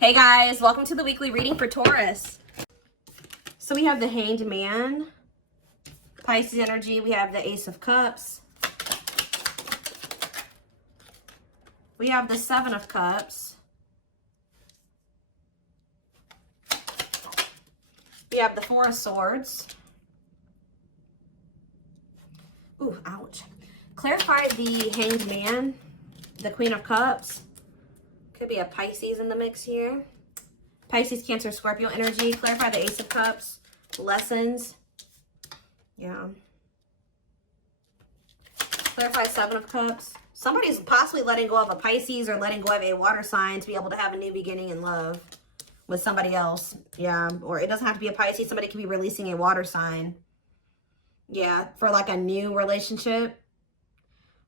Hey guys, welcome to the weekly reading for Taurus. So we have the Hanged Man, Pisces energy. We have the Ace of Cups. We have the Seven of Cups. We have the Four of Swords. Ooh, ouch. Clarify the Hanged Man, the Queen of Cups. Could be a Pisces in the mix here. Pisces, Cancer, Scorpio energy. Clarify the Ace of Cups. Lessons. Yeah. Clarify Seven of Cups. Somebody's possibly letting go of a Pisces or letting go of a water sign to be able to have a new beginning in love with somebody else. Yeah. Or it doesn't have to be a Pisces. Somebody could be releasing a water sign. Yeah. For like a new relationship.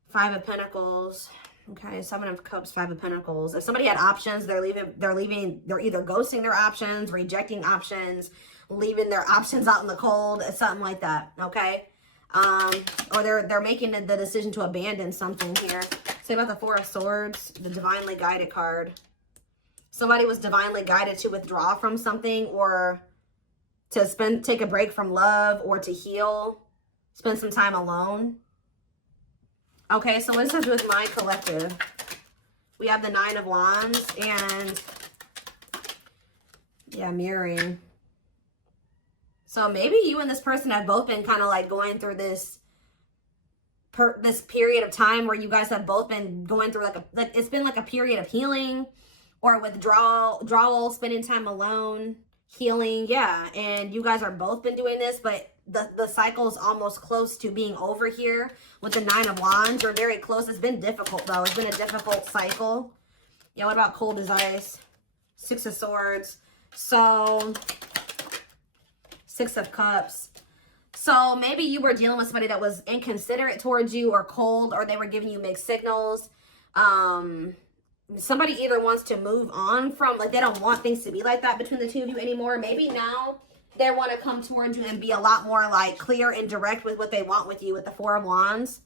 Five of Pentacles. Okay, Seven of Cups, Five of Pentacles. If somebody had options, they're either ghosting their options, rejecting options, leaving their options out in the cold, something like that, okay? Or they're making the decision to abandon something here. Say about the Four of Swords, the Divinely Guided card. Somebody was divinely guided to withdraw from something or to take a break from love or to heal, spend some time alone. Okay, so what does that have to do with my collective? We have the Nine of Wands and, yeah, mirroring. So maybe you and this person have both been kind of like going through this period of time where you guys have both been going through like it's been like a period of healing or withdrawal, spending time alone, healing, yeah. And you guys are both been doing this, but the cycle is almost close to being over here with the Nine of Wands. You're very close. It's been difficult though. It's been a difficult cycle. Yeah, what about cold as ice? Six of Swords. So Six of Cups. So maybe you were dealing with somebody that was inconsiderate towards you or cold, or they were giving you mixed signals. Somebody either wants to move on from, like, they don't want things to be like that between the two of you anymore. Maybe now they want to come towards you and be a lot more like clear and direct with what they want with you with the Four of Wands.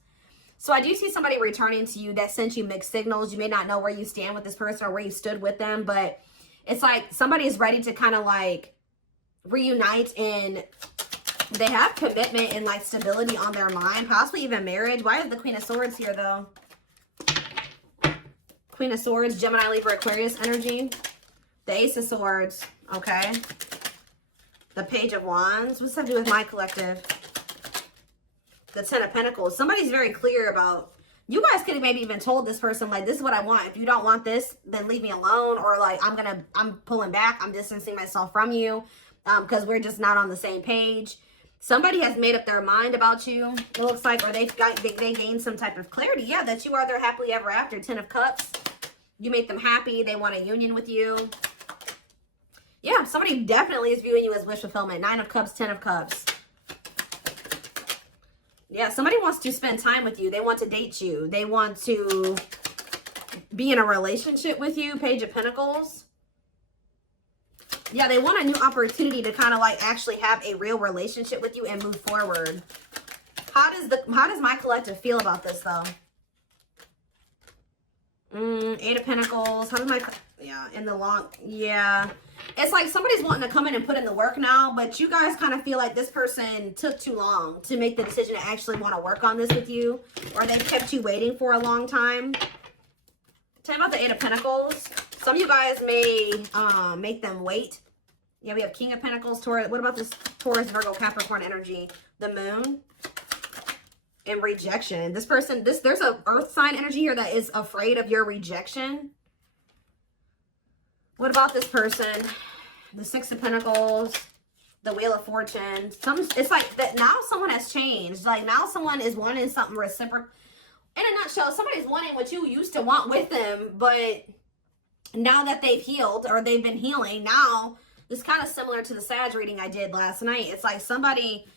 So I do see somebody returning to you that sent you mixed signals. You may not know where you stand with this person or where you stood with them, but it's like somebody is ready to kind of like reunite, and they have commitment and like stability on their mind, possibly even marriage. Why is the Queen of Swords here though? Queen of Swords, Gemini, Libra, Aquarius energy. The Ace of Swords, okay. The Page of Wands. What's that do with my collective? The Ten of Pentacles. Somebody's very clear about, you guys could have maybe even told this person, like, this is what I want. If you don't want this, then leave me alone. Or like, I'm pulling back. I'm distancing myself from you because we're just not on the same page. Somebody has made up their mind about you, it looks like, or they gained some type of clarity. Yeah, that you are their happily ever after. Ten of Cups. You make them happy. They want a union with you. Yeah, somebody definitely is viewing you as wish fulfillment. Nine of Cups, Ten of Cups. Yeah, somebody wants to spend time with you. They want to date you. They want to be in a relationship with you. Page of Pentacles. Yeah, they want a new opportunity to kind of like actually have a real relationship with you and move forward. How does my collective feel about this though? Eight of Pentacles. How does my, yeah, in the long, yeah. It's like somebody's wanting to come in and put in the work now, but you guys kind of feel like this person took too long to make the decision to actually want to work on this with you, or they've kept you waiting for a long time. Tell me about the Eight of Pentacles. Some of you guys may make them wait. Yeah, we have King of Pentacles, Taurus. What about this Taurus, Virgo, Capricorn energy? The Moon. And rejection. This person, there's a earth sign energy here that is afraid of your rejection. What about this person? The Six of Pentacles, the Wheel of Fortune. It's like that now someone has changed. Like now someone is wanting something reciprocal. In a nutshell, somebody's wanting what you used to want with them, but now that they've healed or they've been healing, now this is kind of similar to the Sag reading I did last night. It's like somebody,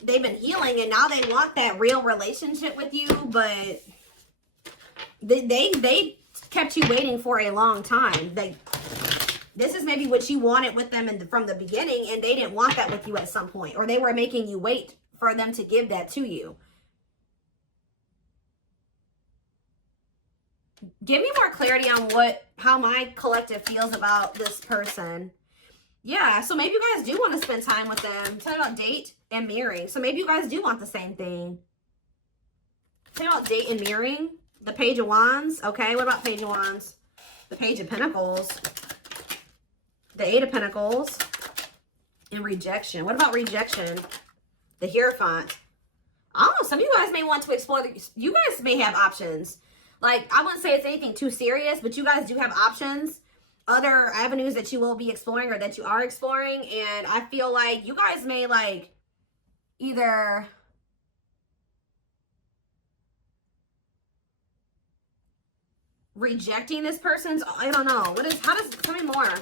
they've been healing and now they want that real relationship with you, but they kept you waiting for a long time. This is maybe what you wanted with them from the beginning, and they didn't want that with you at some point, or they were making you wait for them to give that to you. Give me more clarity on how my collective feels about this person. Yeah, so maybe you guys do want to spend time with them. Talking about date and mirroring. So maybe you guys do want the same thing. Talking about date and mirroring. The Page of Wands. Okay, what about Page of Wands? The Page of Pentacles. The Eight of Pentacles. And rejection. What about rejection? The Hierophant. Oh, some of you guys may want to explore. You guys may have options. Like, I wouldn't say it's anything too serious, but you guys do have options. Other avenues that you will be exploring or that you are exploring. And I feel like you guys may, like, either rejecting this person's, I don't know. How does, tell me more.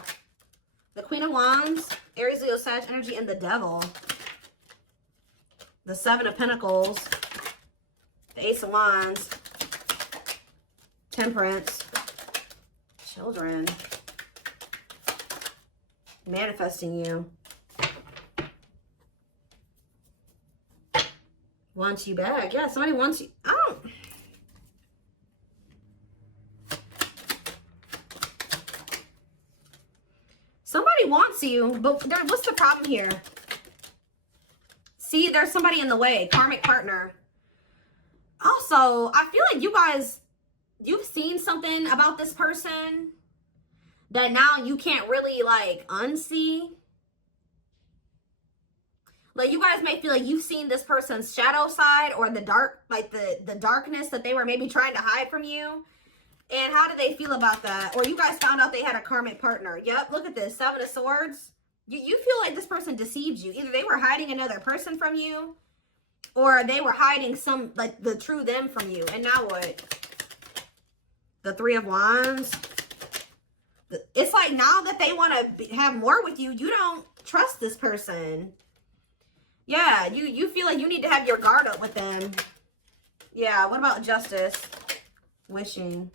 The Queen of Wands, Aries, Leo, Sag energy, and the Devil. The Seven of Pentacles, the Ace of Wands, Temperance, Children, manifesting you, wants you back. Yeah, somebody wants you. I don't. Somebody wants you, but what's the problem here? See, there's somebody in the way. Karmic partner. Also, I feel like you guys, you've seen something about this person that now you can't really, like, unsee. Like, you guys may feel like you've seen this person's shadow side or the dark, like the darkness that they were maybe trying to hide from you. And how do they feel about that? Or you guys found out they had a karmic partner. Yep, look at this. Seven of Swords. You feel like this person deceived you. Either they were hiding another person from you, or they were hiding some, like, the true them from you. And now what? The Three of Wands. It's like now that they want to have more with you, you don't trust this person. Yeah, you feel like you need to have your guard up with them. Yeah, what about Justice? Wishing.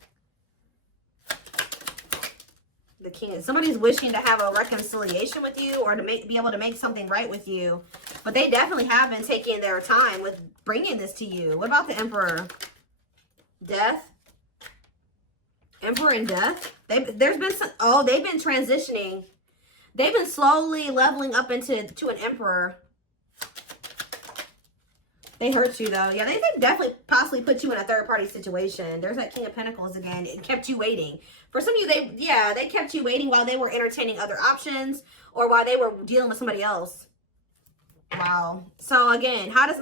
The King. Somebody's wishing to have a reconciliation with you or to be able to make something right with you. But they definitely have been taking their time with bringing this to you. What about the Emperor? Death. Emperor and Death. There's been some, oh, they've been transitioning. They've been slowly leveling up to an Emperor. They hurt you, though. Yeah, they definitely possibly put you in a third-party situation. There's that King of Pentacles again. It kept you waiting. For some of you, they kept you waiting while they were entertaining other options or while they were dealing with somebody else. Wow. So, again, how does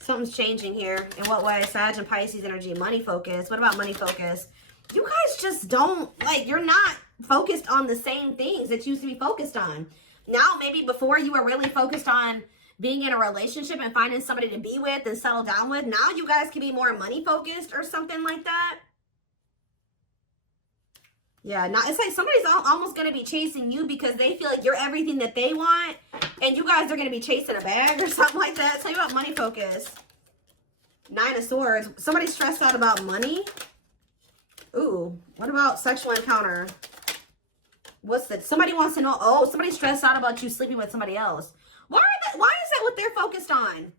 something's changing here. In what way? Sag and Pisces energy. Money focus. What about money focus? You guys just don't, like, you're not focused on the same things that you used to be focused on. Now, maybe before you were really focused on being in a relationship and finding somebody to be with and settle down with. Now you guys can be more money focused or something like that. Yeah, now it's like somebody's almost going to be chasing you because they feel like you're everything that they want. And you guys are going to be chasing a bag or something like that. Tell you about money focus. Nine of Swords. Somebody's stressed out about money. Ooh, what about sexual encounter? What's that? Somebody wants to know. Oh, somebody's stressed out about you sleeping with somebody else. Why is that what they're focused on?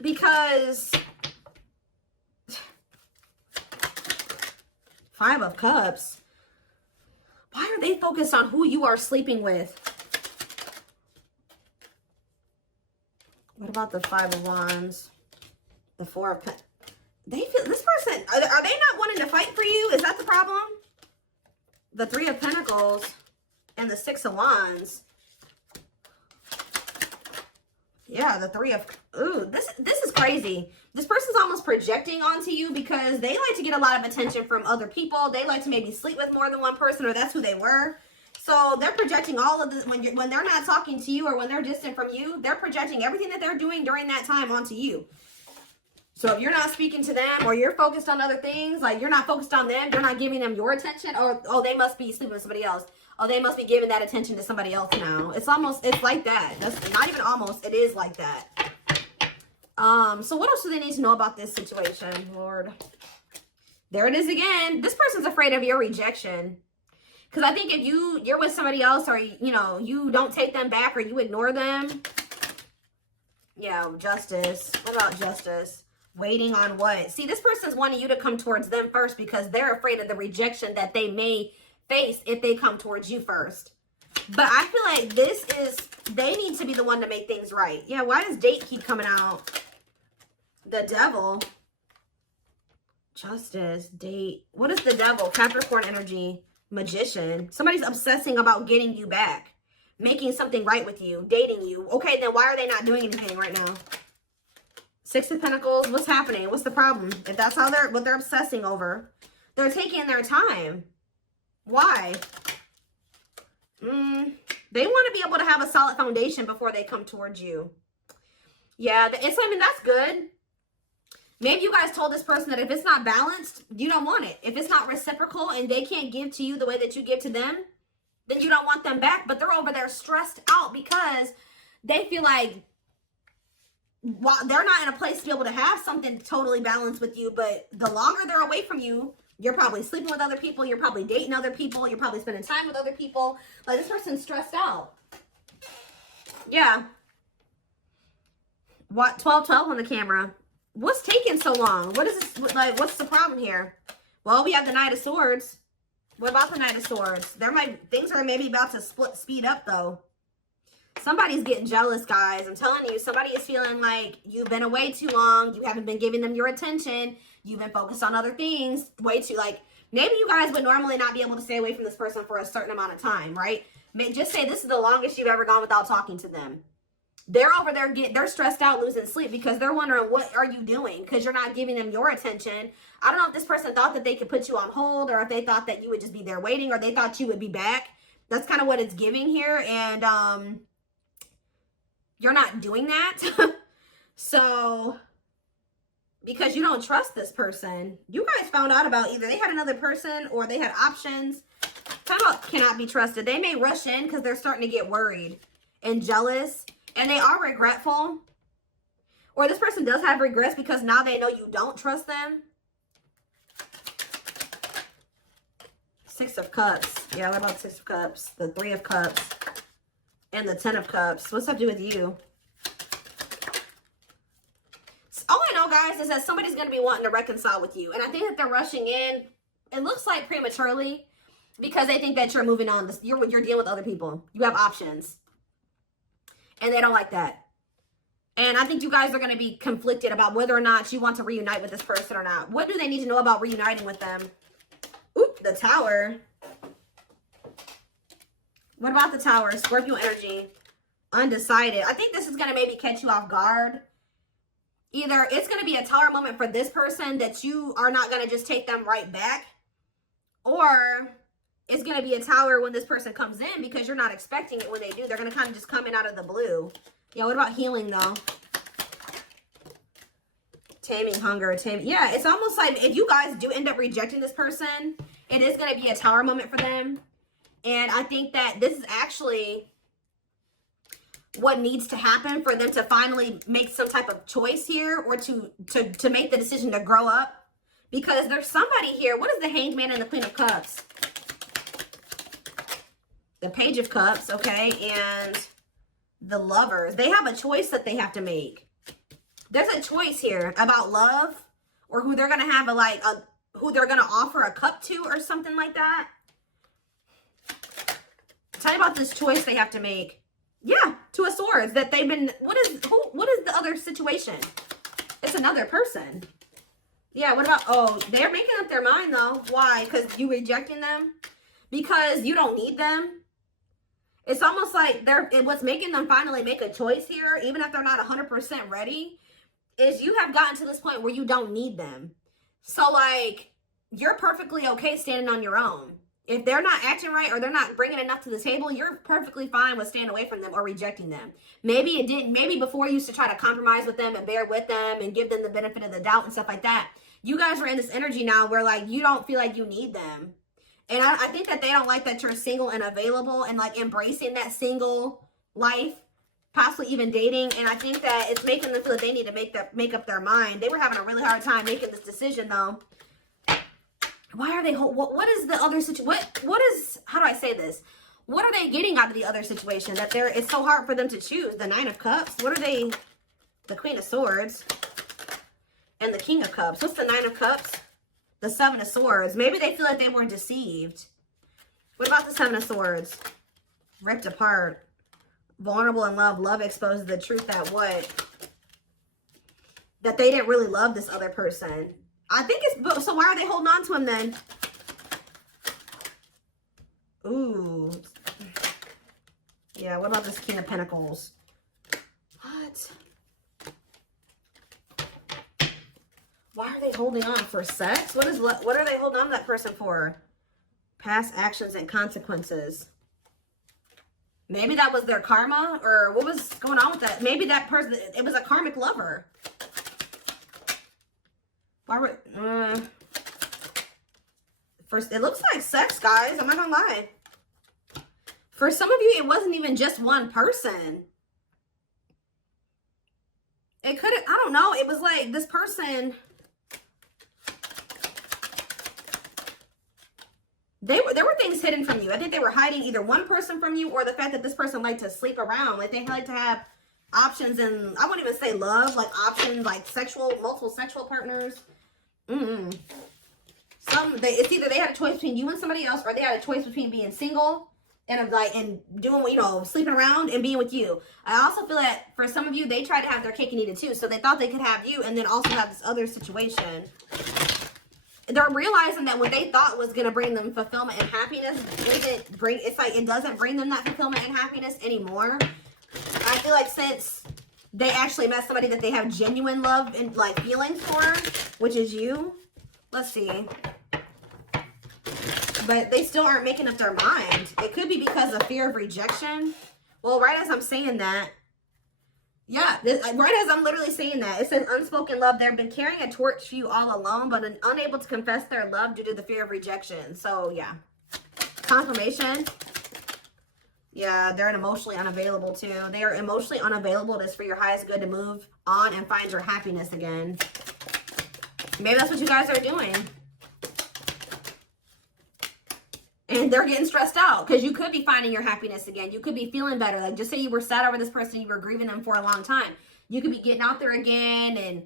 Because Five of Cups. Why are they focused on who you are sleeping with? What about the Five of Wands? The Four of Pentacles. They feel this person. Are they not wanting to fight for you? Is that the problem? The Three of Pentacles and the Six of Wands. Yeah, the Three of... Ooh, this is crazy. This person's almost projecting onto you because they like to get a lot of attention from other people. They like to maybe sleep with more than one person, or that's who they were. So they're projecting all of this when they're not talking to you or when they're distant from you. They're projecting everything that they're doing during that time onto you. So if you're not speaking to them or you're focused on other things, like you're not focused on them, you're not giving them your attention, or, oh, they must be sleeping with somebody else. Oh, they must be giving that attention to somebody else now. It's like that. That's not even almost, it is like that. So what else do they need to know about this situation, Lord? There it is again. This person's afraid of your rejection. Because I think if you're with somebody else or, you know, you don't take them back or you ignore them, Yeah, justice. What about justice? Waiting on what? See, this person's wanting you to come towards them first because they're afraid of the rejection that they may face if they come towards you first. But I feel like they need to be the one to make things right. Yeah, why does date keep coming out? The devil. Justice, date. What is the devil? Capricorn energy. Magician. Somebody's obsessing about getting you back. Making something right with you. Dating you. Okay, then why are they not doing anything right now? Six of Pentacles. What's happening? What's the problem? If that's how what they're obsessing over. They're taking their time. Why? They want to be able to have a solid foundation before they come towards you. Yeah, I mean, that's good. Maybe you guys told this person that if it's not balanced, you don't want it. If it's not reciprocal and they can't give to you the way that you give to them, then you don't want them back. But they're over there stressed out because they feel like they're not in a place to be able to have something totally balanced with you. But the longer they're away from you, you're probably sleeping with other people. You're probably dating other people. You're probably spending time with other people. Like, this person's stressed out. Yeah. What? 12-12 on the camera. What's taking so long? What is this? Like, what's the problem here? Well, we have the Knight of Swords. What about the Knight of Swords? Things are maybe about to speed up, though. Somebody's getting jealous, guys. I'm telling you, somebody is feeling like you've been away too long. You haven't been giving them your attention. You've been focused on other things way too, like, maybe you guys would normally not be able to stay away from this person for a certain amount of time, right? Just say this is the longest you've ever gone without talking to them. They're over there they're stressed out, losing sleep because they're wondering, what are you doing? Because you're not giving them your attention. I don't know if this person thought that they could put you on hold, or if they thought that you would just be there waiting, or they thought you would be back. That's kind of what it's giving here. And you're not doing that. So, because you don't trust this person. You guys found out about either they had another person or they had options. Talk about cannot be trusted. They may rush in because they're starting to get worried and jealous. And they are regretful. Or this person does have regrets because now they know you don't trust them. Six of Cups. Yeah, what about Six of Cups? The Three of Cups. And the Ten of Cups. What's that to do with you? All I know, guys, is that somebody's going to be wanting to reconcile with you. And I think that they're rushing in. It looks like prematurely. Because they think that you're moving on. You're dealing with other people. You have options. And they don't like that. And I think you guys are going to be conflicted about whether or not you want to reunite with this person or not. What do they need to know about reuniting with them? Oop, the Tower. What about the Tower? Scorpio energy. Undecided. I think this is going to maybe catch you off guard. Either it's going to be a Tower moment for this person that you are not going to just take them right back. Or it's going to be a Tower when this person comes in because you're not expecting it when they do. They're going to kind of just come in out of the blue. Yeah, what about healing, though? Taming hunger. Yeah, it's almost like if you guys do end up rejecting this person, it is going to be a Tower moment for them. And I think that this is actually what needs to happen for them to finally make some type of choice here, or to make the decision to grow up. Because there's somebody here. What is the Hanged Man and the Queen of Cups? The Page of Cups, okay, and the Lovers. They have a choice that they have to make. There's a choice here about love, or who they're going to have who they're going to offer a cup to, or something like that. Tell me about this choice they have to make. Yeah, Two of Swords. That they've been, what is the other situation? It's another person. Yeah, what about, oh, they're making up their mind, though. Why? Because you rejecting them? Because you don't need them? It's almost like what's making them finally make a choice here, even if they're not 100% ready, is you have gotten to this point where you don't need them. So, like, you're perfectly okay standing on your own. If they're not acting right or they're not bringing enough to the table, you're perfectly fine with staying away from them or rejecting them. Maybe before you used to try to compromise with them and bear with them and give them the benefit of the doubt and stuff like that. You guys are in this energy now where, like, you don't feel like you need them. And I think that they don't like that you're single and available and, like, embracing that single life, possibly even dating. And I think that it's making them feel that they need to make up their mind. They were having a really hard time making this decision, though. Why are they, what is the other situation? What is, how do I say this? What are they getting out of the other situation? That it's so hard for them to choose. The Nine of Cups. What are they the Queen of Swords, and the King of Cups. What's the Nine of Cups? The Seven of Swords. Maybe they feel like they were deceived. What about the Seven of Swords? Ripped apart. Vulnerable in love. Love exposes the truth that what? That they didn't really love this other person. I think it's... So why are they holding on to him then? Ooh. Yeah, what about this King of Pentacles? What? Why are they holding on? For sex? What are they holding on to that person for? Past actions and consequences. Maybe that was their karma, or what was going on with that? Maybe that person, it was a karmic lover. Why were, first, it looks like sex, guys. I'm not gonna lie. For some of you, it wasn't even just one person. It could have, I don't know. It was like this person, there were things hidden from you. I think they were hiding either one person from you or the fact that this person liked to sleep around. Like they like to have options, and I wouldn't even say love, like options, like multiple sexual partners. It's either they had a choice between you and somebody else, or they had a choice between being single and doing, you know, sleeping around and being with you. I also feel that for some of you, they tried to have their cake and eat it too. So they thought they could have you and then also have this other situation. They're realizing that what they thought was going to bring them fulfillment and happiness it doesn't bring them that fulfillment and happiness anymore. I feel like since they actually met somebody that they have genuine love and like feelings for, which is you. Let's see. But they still aren't making up their mind. It could be because of fear of rejection. Well, right as I'm saying that, yeah, right as I'm literally saying that, it says unspoken love. They've been carrying a torch for you all alone, but unable to confess their love due to the fear of rejection. So, yeah. Confirmation. Yeah, they're emotionally unavailable too. They are emotionally unavailable. It's for your highest good to move on and find your happiness again. Maybe that's what you guys are doing. And they're getting stressed out because you could be finding your happiness again. You could be feeling better. Like just say you were sad over this person, you were grieving them for a long time. You could be getting out there again and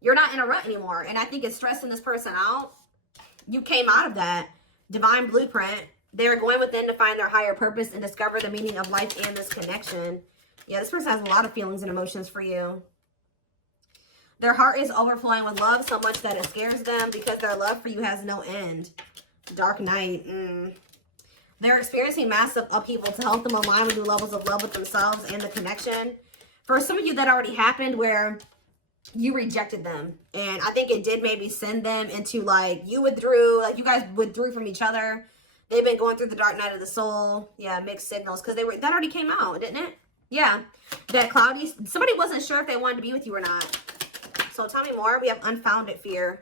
you're not in a rut anymore. And I think it's stressing this person out. You came out of that divine blueprint. They're going within to find their higher purpose and discover the meaning of life and this connection. Yeah, this person has a lot of feelings and emotions for you. Their heart is overflowing with love so much that it scares them because their love for you has no end. Dark Knight. They're experiencing massive upheaval to help them align with new levels of love with themselves and the connection. For some of you, that already happened where you rejected them. And I think it did maybe send them into like, you withdrew, like you guys withdrew from each other. They've been going through the dark night of the soul. Yeah, mixed signals. Because that already came out, didn't it? Yeah. That cloudy, somebody wasn't sure if they wanted to be with you or not. So tell me more. We have unfounded fear.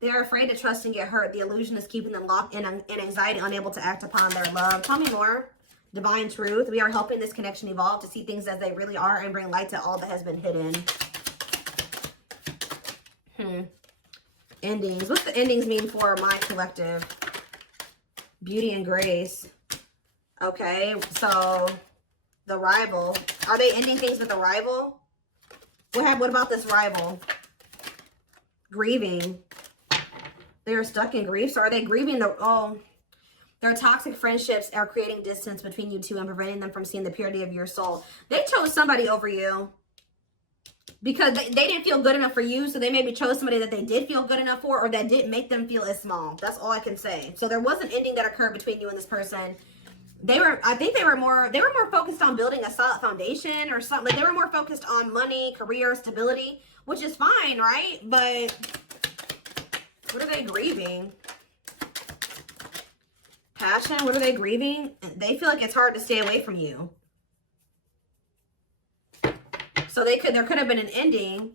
They're afraid to trust and get hurt. The illusion is keeping them locked in anxiety, unable to act upon their love. Tell me more. Divine truth. We are helping this connection evolve to see things as they really are and bring light to all that has been hidden. Endings. What's the endings mean for my collective? Beauty and grace. Okay, so the rival. Are they ending things with a rival? What about this rival? Grieving. They are stuck in grief. So are they grieving their toxic friendships are creating distance between you two and preventing them from seeing the purity of your soul. They chose somebody over you because they didn't feel good enough for you. So they maybe chose somebody that they did feel good enough for, or that didn't make them feel as small. That's all I can say. So there was an ending that occurred between you and this person. I think they were more focused on building a solid foundation or something. Like they were more focused on money, career, stability, which is fine, right? But what are they grieving? Passion. What are they grieving? They feel like it's hard to stay away from you. So there could have been an ending,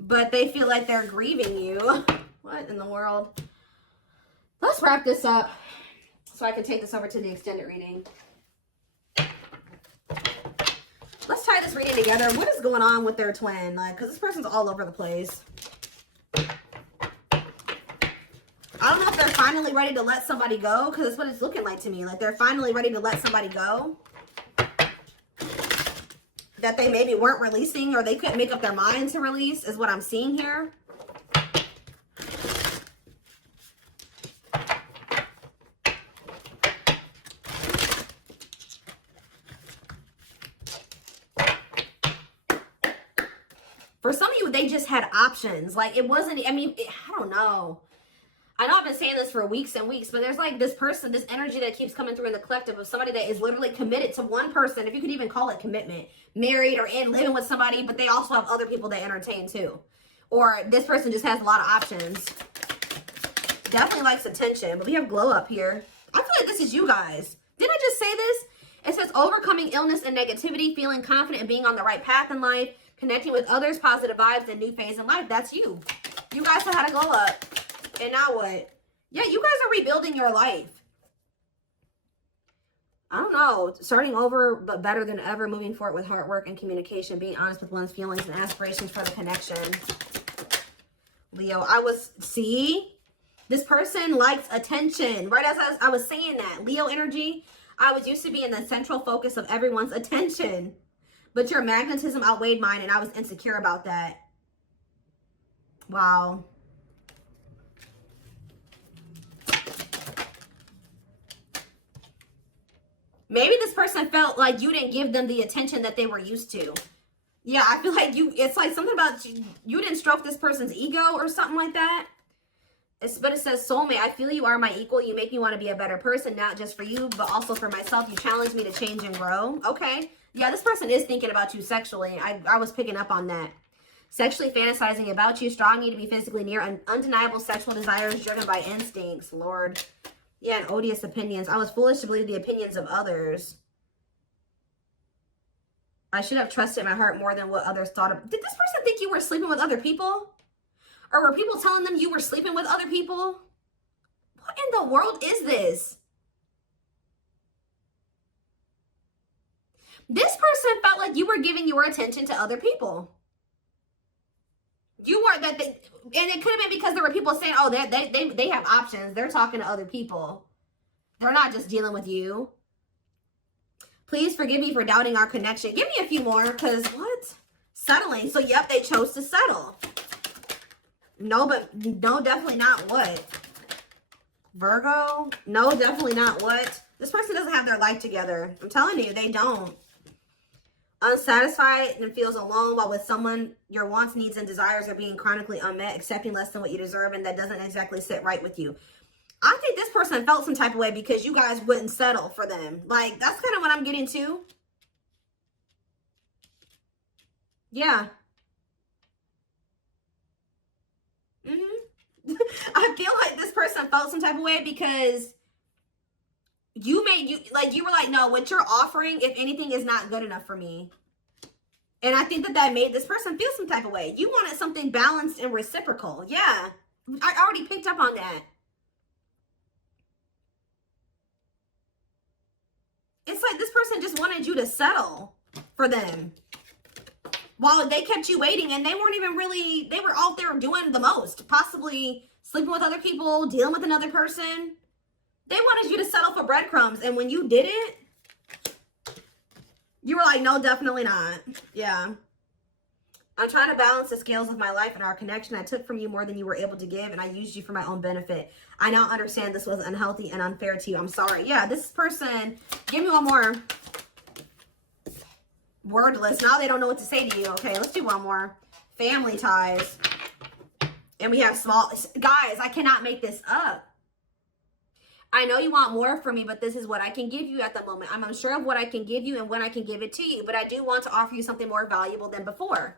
but they feel like they're grieving you. What in the world? Let's wrap this up so I can take this over to the extended reading. Let's tie this reading together. What is going on with their twin? Like, because this person's all over the place. I don't know if they're finally ready to let somebody go, because that's what it's looking like to me. Like they're finally ready to let somebody go. that they maybe weren't releasing or they couldn't make up their mind to release is what I'm seeing here. For some of you, they just had options. Like, it wasn't, I mean, I don't know. I know I've been saying this for weeks and weeks, but there's like this person, this energy that keeps coming through in the collective of somebody that is literally committed to one person, if you could even call it commitment, married or in living with somebody, but they also have other people they entertain too. Or this person just has a lot of options. Definitely likes attention, but we have glow up here. I feel like this is you guys. Didn't I just say this? It says overcoming illness and negativity, feeling confident and being on the right path in life, connecting with others, positive vibes, and new phase in life. That's you. You guys have had a glow up. And now what? Yeah, you guys are rebuilding your life. I don't know. Starting over, but better than ever. Moving forward with hard work and communication. Being honest with one's feelings and aspirations for the connection. Leo, see? This person likes attention. Right as I was saying that. Leo energy, I was used to be in the central focus of everyone's attention. But your magnetism outweighed mine, and I was insecure about that. Wow. Maybe this person felt like you didn't give them the attention that they were used to. Yeah, I feel like it's like something about you didn't stroke this person's ego or something like that. But it says, soulmate, I feel you are my equal. You make me want to be a better person, not just for you, but also for myself. You challenge me to change and grow. Okay. Yeah, this person is thinking about you sexually. I was picking up on that. Sexually fantasizing about you. Strong need to be physically near. Undeniable sexual desires driven by instincts. Lord. Yeah, and odious opinions. I was foolish to believe the opinions of others. I should have trusted my heart more than what others thought of. Did this person think you were sleeping with other people? Or were people telling them you were sleeping with other people? What in the world is this? This person felt like you were giving your attention to other people. You weren't and it could have been because there were people saying, oh, they have options. They're talking to other people. They're not just dealing with you. Please forgive me for doubting our connection. Give me a few more, because what? Settling. So, yep, they chose to settle. No, but no, definitely not what? Virgo? No, definitely not what? This person doesn't have their life together. I'm telling you, they don't. Unsatisfied and feels alone while with someone your wants, needs, and desires are being chronically unmet, accepting less than what you deserve, and that doesn't exactly sit right with you. I think this person felt some type of way because you guys wouldn't settle for them. Like, that's kind of what I'm getting to. Yeah. I feel like this person felt some type of way because you were like, no, what you're offering, if anything, is not good enough for me. And I think that made this person feel some type of way. You wanted something balanced and reciprocal. Yeah. I already picked up on that. It's like this person just wanted you to settle for them. While they kept you waiting, and they weren't even really, they were out there doing the most. Possibly sleeping with other people, dealing with another person. They wanted you to settle for breadcrumbs. And when you didn't, you were like, no, definitely not. Yeah. I'm trying to balance the scales of my life and our connection. I took from you more than you were able to give, and I used you for my own benefit. I now understand this was unhealthy and unfair to you. I'm sorry. Yeah, this person, give me one more. Wordless. Now they don't know what to say to you. Okay, let's do one more. Family ties. And we have small... Guys, I cannot make this up. I know you want more from me, but this is what I can give you at the moment. I'm unsure of what I can give you and when I can give it to you, but I do want to offer you something more valuable than before.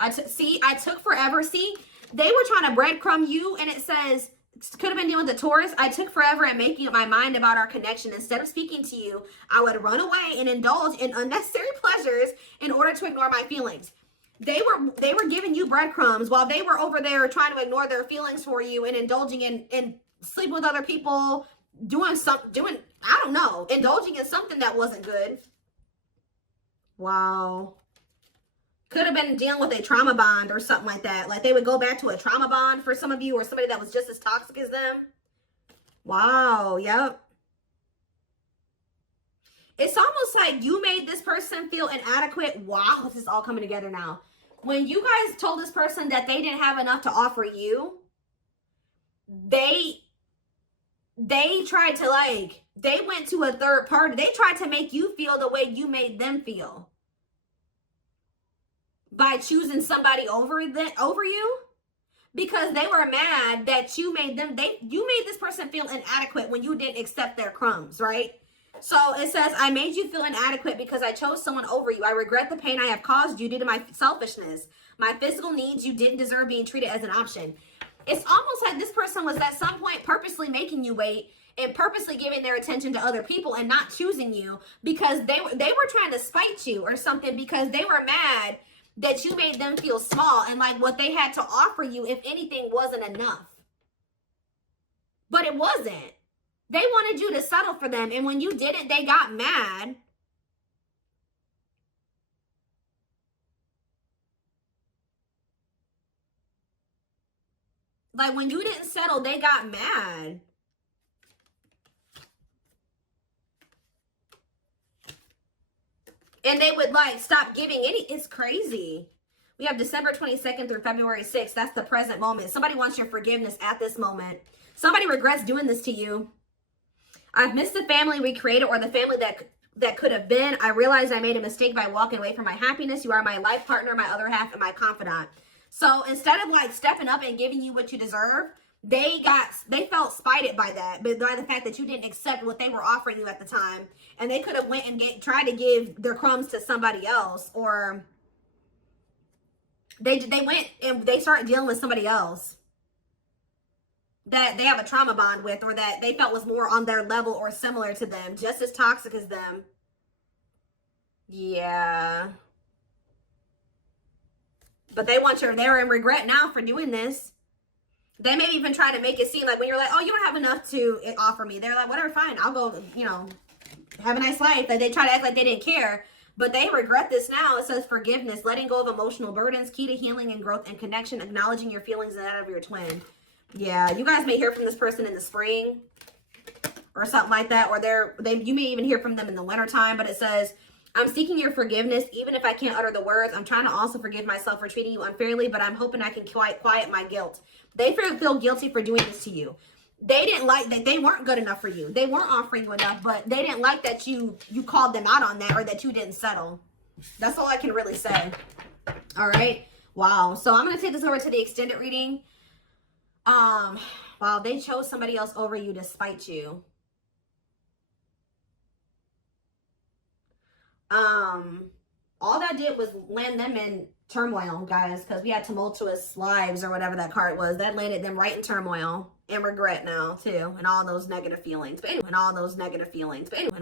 I took forever. See, they were trying to breadcrumb you, and it says, could have been dealing with the Taurus. I took forever at making up my mind about our connection. Instead of speaking to you, I would run away and indulge in unnecessary pleasures in order to ignore my feelings. They were giving you breadcrumbs while they were over there trying to ignore their feelings for you and indulging in sleeping with other people, I don't know, indulging in something that wasn't good. Wow. Could have been dealing with a trauma bond or something like that. Like they would go back to a trauma bond for some of you, or somebody that was just as toxic as them. Wow. Yep. It's almost like you made this person feel inadequate. Wow, this is all coming together now. When you guys told this person that they didn't have enough to offer you, they tried to, like, they went to a third party. They tried to make you feel the way you made them feel by choosing somebody over you, because they were mad that you made them, you made this person feel inadequate when you didn't accept their crumbs, right? So it says, I made you feel inadequate because I chose someone over you. I regret the pain I have caused you due to my selfishness. My physical needs, you didn't deserve being treated as an option. It's almost like this person was at some point purposely making you wait and purposely giving their attention to other people and not choosing you because they were trying to spite you or something, because they were mad that you made them feel small and like what they had to offer you, if anything, wasn't enough. But it wasn't. They wanted you to settle for them, and when you didn't, they got mad. Like, when you didn't settle, they got mad. And they would, like, stop giving any. It's crazy. We have December 22nd through February 6th. That's the present moment. Somebody wants your forgiveness at this moment. Somebody regrets doing this to you. I've missed the family we created, or the family that could have been. I realized I made a mistake by walking away from my happiness. You are my life partner, my other half, and my confidant. So instead of, like, stepping up and giving you what you deserve, they felt spited by that, but by the fact that you didn't accept what they were offering you at the time. And they could have went and tried to give their crumbs to somebody else, or they went and they started dealing with somebody else that they have a trauma bond with, or that they felt was more on their level or similar to them, just as toxic as them. Yeah. But they're in regret now for doing this. They may even try to make it seem like when you're like, oh, you don't have enough to offer me. They're like, whatever, fine. I'll go, you know, have a nice life. Like, they try to act like they didn't care. But they regret this now. It says forgiveness, letting go of emotional burdens, key to healing and growth and connection, acknowledging your feelings and that of your twin. Yeah, you guys may hear from this person in the spring or something like that, or you may even hear from them in the wintertime. But it says, I'm seeking your forgiveness, even if I can't utter the words. I'm trying to also forgive myself for treating you unfairly, but I'm hoping I can quiet my guilt. They feel guilty for doing this to you. They didn't like that. They weren't good enough for you. They weren't offering you enough, but they didn't like that you called them out on that, or that you didn't settle. That's all I can really say. All right. Wow. So I'm going to take this over to the extended reading. Wow, they chose somebody else over you to spite you. All that did was land them in turmoil, guys, because we had tumultuous lives, or whatever that card was. That landed them right in turmoil and regret now too, and all those negative feelings. But anyway,